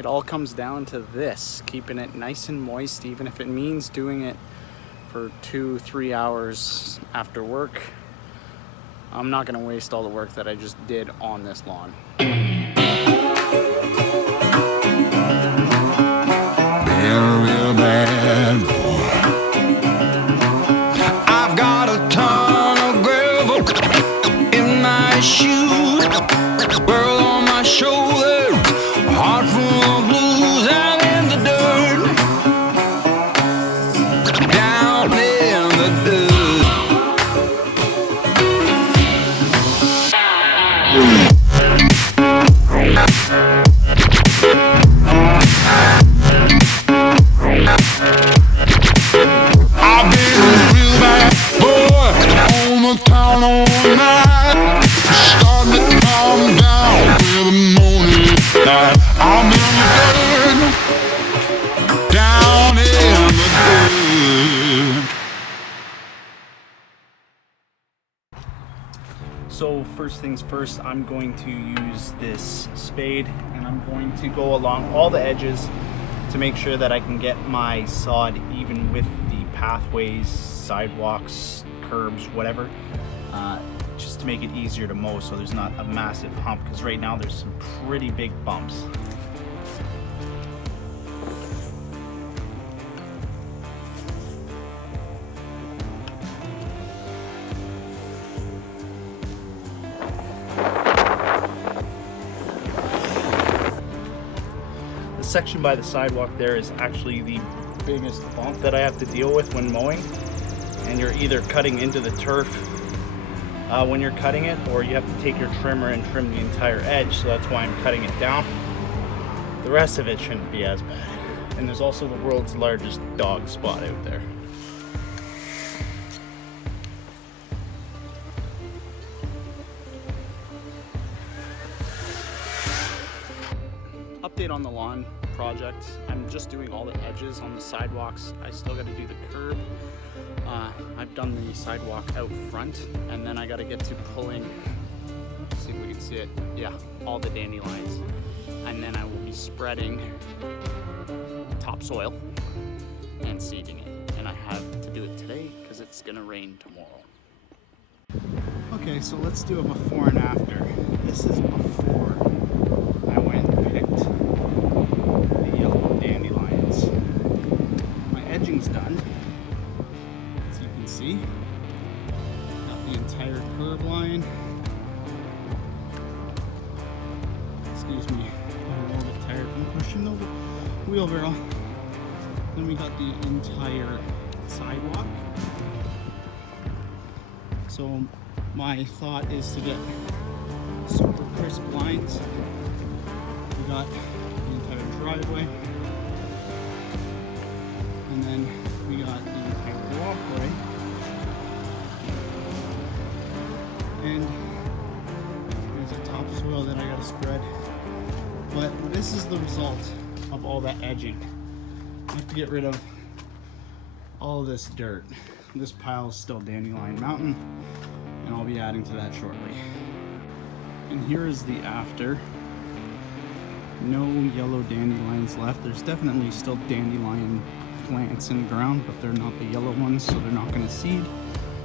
it all comes down to this, keeping it nice and moist, even if it means doing it for 2-3 hours after work. I'm not gonna waste all the work that I just did on this lawn. Real bad boy. I've got a ton of gravel in my shoes, world on my shoulder, a heart full of blues. I'm in the dirt, down in the dirt. I've been a real bad boy on the town all night, starting to calm down with the morning light. I'm in the dirt, down in the dirt. So first things first, I'm going to use this spade and I'm going to go along all the edges to make sure that I can get my sod even with the pathways, sidewalks, curbs, whatever, just to make it easier to mow so there's not a massive hump, because right now there's some pretty big bumps. The section by the sidewalk there is actually the biggest bump that I have to deal with when mowing, and you're either cutting into the turf when you're cutting it, or you have to take your trimmer and trim the entire edge, so that's why I'm cutting it down. The rest of it shouldn't be as bad. And there's also the world's largest dog spot out there. Update on the lawn project. I'm just doing all the edges on the sidewalks. I still got to do the curb. I've done the sidewalk out front, and then I got to get to pulling, let's see if we can see it, yeah, all the dandelions. And then I will be spreading topsoil and seeding it. And I have to do it today because it's gonna rain tomorrow. Okay, so let's do a before and after. This is before I went and picked the yellow dandelions. My edging's done, as you can see. Got the entire curb line. Excuse me, I'm a little bit tired from pushing the wheelbarrow. Then we got the entire sidewalk. So my thought is to get super crisp lines. We got the entire driveway, and then we got the entire walkway, and there's a topsoil that I gotta spread. But this is the result of all that edging. I have to get rid of all this dirt. This pile is still Dandelion Mountain, and I'll be adding to that shortly. And here is the after. No yellow dandelions left. There's definitely still dandelion plants in the ground, but they're not the yellow ones, so they're not gonna seed.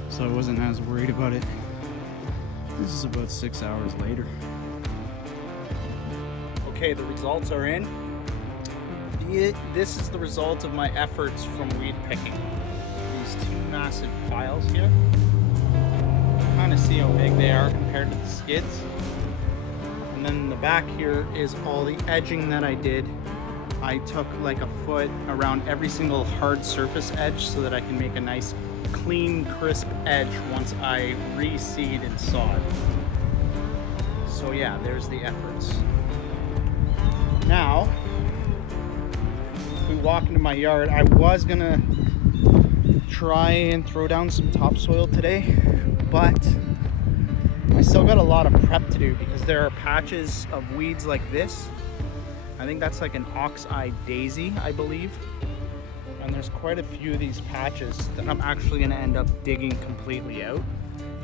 So I wasn't as worried about it. This is about 6 hours later. Okay, the results are in. This is the result of my efforts from weed picking. These two massive piles here. Kind of see how big they are compared to the skids. And then in the back here is all the edging that I did. I took like a foot around every single hard surface edge so that I can make a nice clean, crisp edge once I reseed and sod. So yeah, there's the efforts. Now, if we walk into my yard, I was gonna try and throw down some topsoil today, but I still got a lot of prep to do because there are patches of weeds like this. I think that's like an ox-eye daisy, I believe. And there's quite a few of these patches that I'm actually gonna end up digging completely out.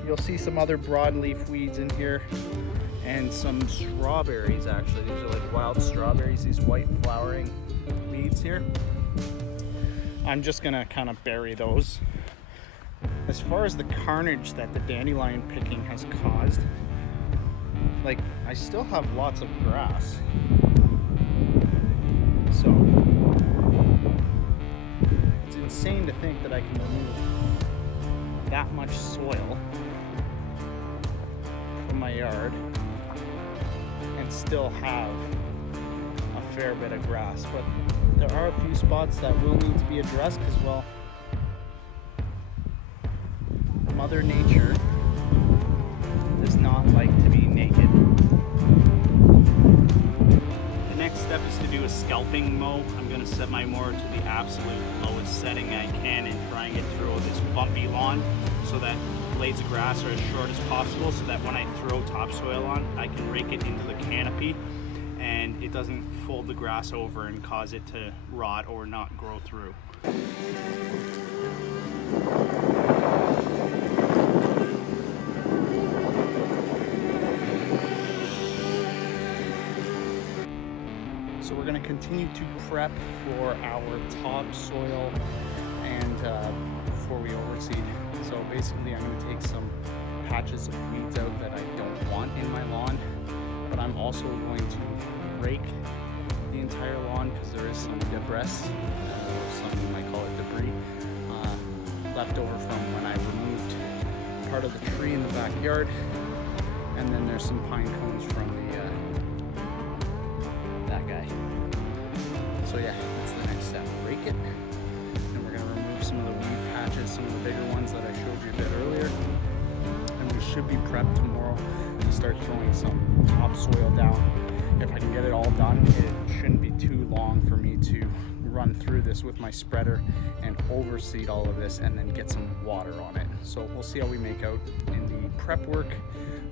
You'll see some other broadleaf weeds in here. and some strawberries. Actually, these are like wild strawberries, these white flowering weeds here. I'm just gonna kind of bury those. As far as the carnage that the dandelion picking has caused, like, I still have lots of grass. So it's insane to think that I can remove that much soil from my yard and still have a fair bit of grass. But there are a few spots that will need to be addressed because, well, Mother Nature does not like to be naked. The next step is to do a scalping mow. I'm going to set my mower to the absolute lowest setting I can and try and get through this bumpy lawn so that blades of grass are as short as possible, so that when I throw topsoil on, I can rake it into the canopy and it doesn't fold the grass over and cause it to rot or not grow through. So we're going to continue to prep for our topsoil and before we overseed. So basically I'm going to take some patches of weeds out that I don't want in my lawn, but I'm also going to rake the entire lawn because there is some debris, or some you might call it debris, left over from when I removed part of the tree in the backyard, and then there's some pine cones from that guy. So yeah, that's the next step. Rake it, and we're gonna remove some of the weed patches, some of the bigger ones that I showed you a bit earlier, and we should be prepped tomorrow to start throwing some topsoil down. If I can get it all done, it shouldn't be too long for me to run through this with my spreader and overseed all of this and then get some water on it. So we'll see how we make out in the prep work.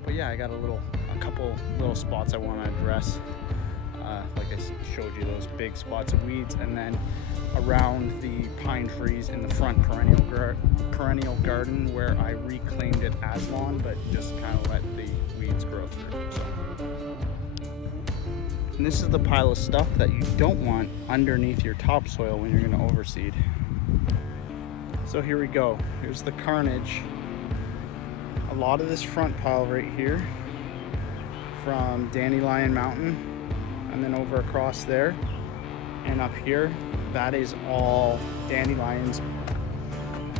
But yeah, I got a couple little spots I want to address. Like I showed you, those big spots of weeds, and then around the pine trees in the front perennial garden where I reclaimed it as lawn, but just kind of let the weeds grow through. So. And this is the pile of stuff that you don't want underneath your topsoil when you're going to overseed. So here we go. Here's the carnage. A lot of this front pile right here from Dandelion Mountain, and then over across there and up here, that is all dandelions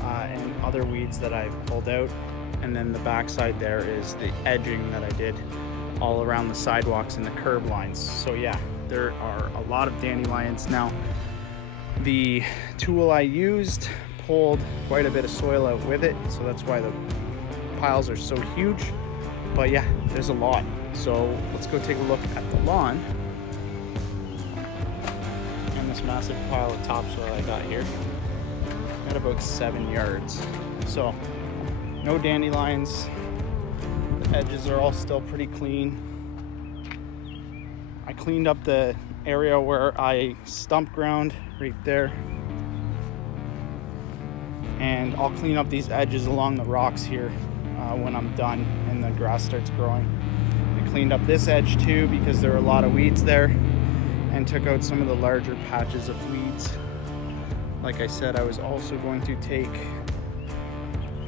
and other weeds that I've pulled out. And then the backside there is the edging that I did all around the sidewalks and the curb lines. So yeah, there are a lot of dandelions. Now, the tool I used pulled quite a bit of soil out with it, so that's why the piles are so huge. But yeah, there's a lot. So let's go take a look at the lawn and this massive pile of topsoil I got here. Got about 7 yards. So no dandelions. The edges are all still pretty clean. I cleaned up the area where I stump ground right there. And I'll clean up these edges along the rocks here when I'm done and the grass starts growing. I cleaned up this edge too because there were a lot of weeds there, and took out some of the larger patches of weeds. Like I said, I was also going to take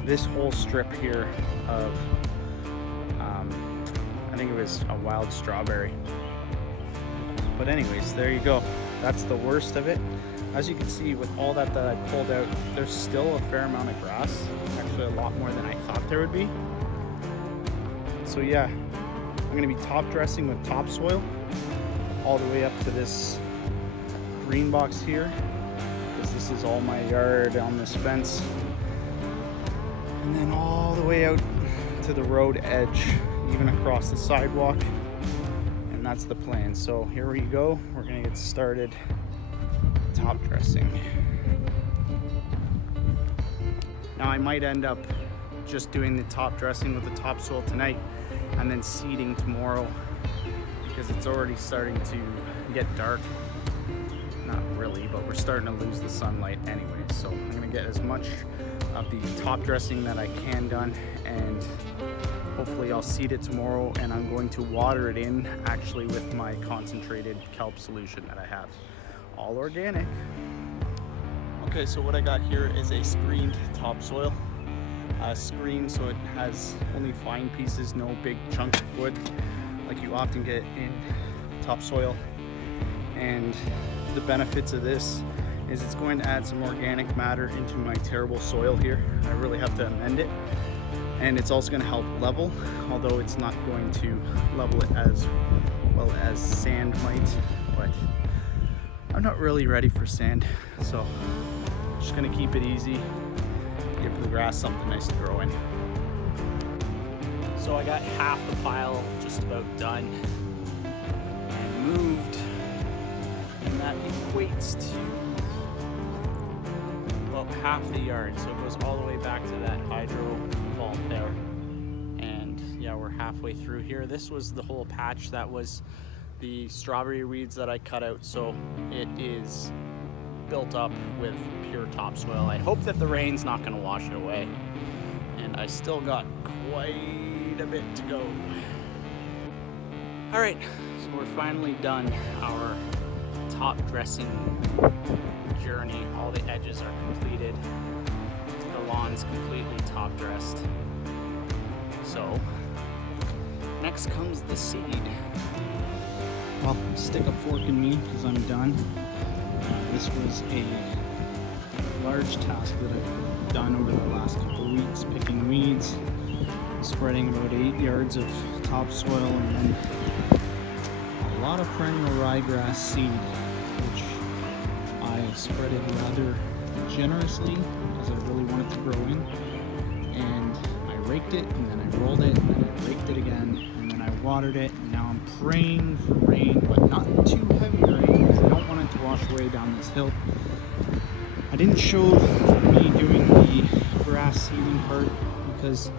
this whole strip here of, I think it was a wild strawberry. But anyways, there you go. That's the worst of it. As you can see, with all that I pulled out, there's still a fair amount of grass. Actually, a lot more than I thought there would be. So yeah, I'm gonna be top dressing with topsoil all the way up to this green box here, because this is all my yard on this fence. And then all the way out to the road edge, even across the sidewalk. And that's the plan. So here we go. We're gonna get started top dressing. Now I might end up just doing the top dressing with the topsoil tonight and then seeding tomorrow, because it's already starting to get dark. not really, but we're starting to lose the sunlight anyway. So I'm gonna get as much of the top dressing that I can done, and hopefully I'll seed it tomorrow, and I'm going to water it in actually with my concentrated kelp solution that I have. All organic. Okay, so what I got here is a screened topsoil. Screened so it has only fine pieces, no big chunks of wood like you often get in topsoil. And the benefits of this is it's going to add some organic matter into my terrible soil here. I really have to amend it. And it's also going to help level, although it's not going to level it as well as sand might. But I'm not really ready for sand, so I'm just going to keep it easy, give the grass something nice to grow in. So I got half the pile just about done and moved, and that equates to about half the yard. So it goes all the way back to that hydro vault there. And yeah, we're halfway through here. This was the whole patch that was the strawberry weeds that I cut out. So it is built up with pure topsoil. I hope that the rain's not going to wash it away. And I still got quite a bit to go. All right, so we're finally done our top dressing journey. All the edges are completed. The lawn's completely top dressed. So next comes the seed. Well, stick a fork in me because I'm done. This was a large task that I've done over the last couple of weeks, picking weeds, spreading about 8 yards of topsoil, and then a lot of perennial ryegrass seed, which I spreaded rather generously because I really wanted to grow in. And I raked it, and then I rolled it, and then I raked it again, and then I watered it, and now I'm praying for rain, but not too heavy rain because I don't want it to wash away down this hill. I didn't show me doing the grass seeding part because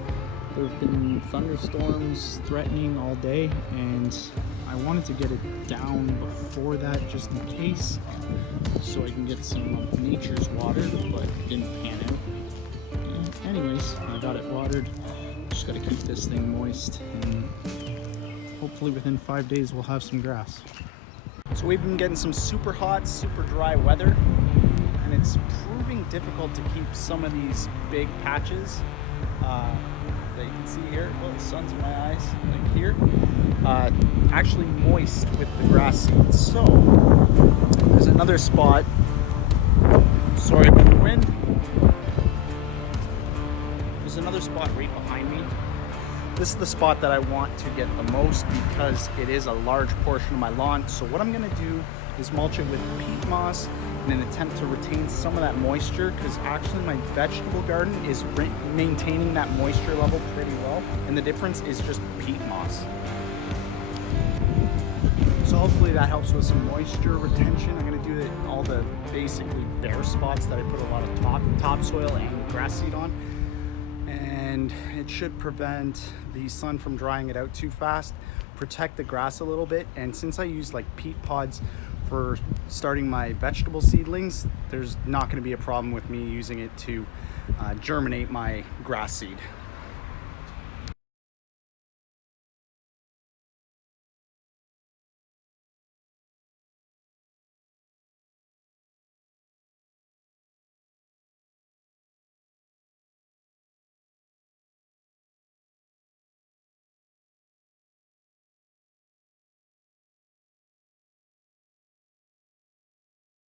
there have been thunderstorms threatening all day, and I wanted to get it down before that just in case, so I can get some of nature's water, but it didn't pan out. And anyways, I got it watered. Just got to keep this thing moist, and hopefully within 5 days we'll have some grass. So we've been getting some super hot, super dry weather, and it's proving difficult to keep some of these big patches that you can see here. Well, the sun's in my eyes, like here, actually moist with the grass seeds. So there's another spot. Sorry about the wind. There's another spot right behind me. This is the spot that I want to get the most because it is a large portion of my lawn. So what I'm gonna do is mulch it with peat moss in an attempt to retain some of that moisture, because actually my vegetable garden is maintaining that moisture level pretty well, and the difference is just peat moss. So hopefully that helps with some moisture retention. I'm gonna do it all the basically bare spots that I put a lot of topsoil and grass seed on, and it should prevent the sun from drying it out too fast, protect the grass a little bit. And since I use like peat pods for starting my vegetable seedlings, there's not going to be a problem with me using it to germinate my grass seed.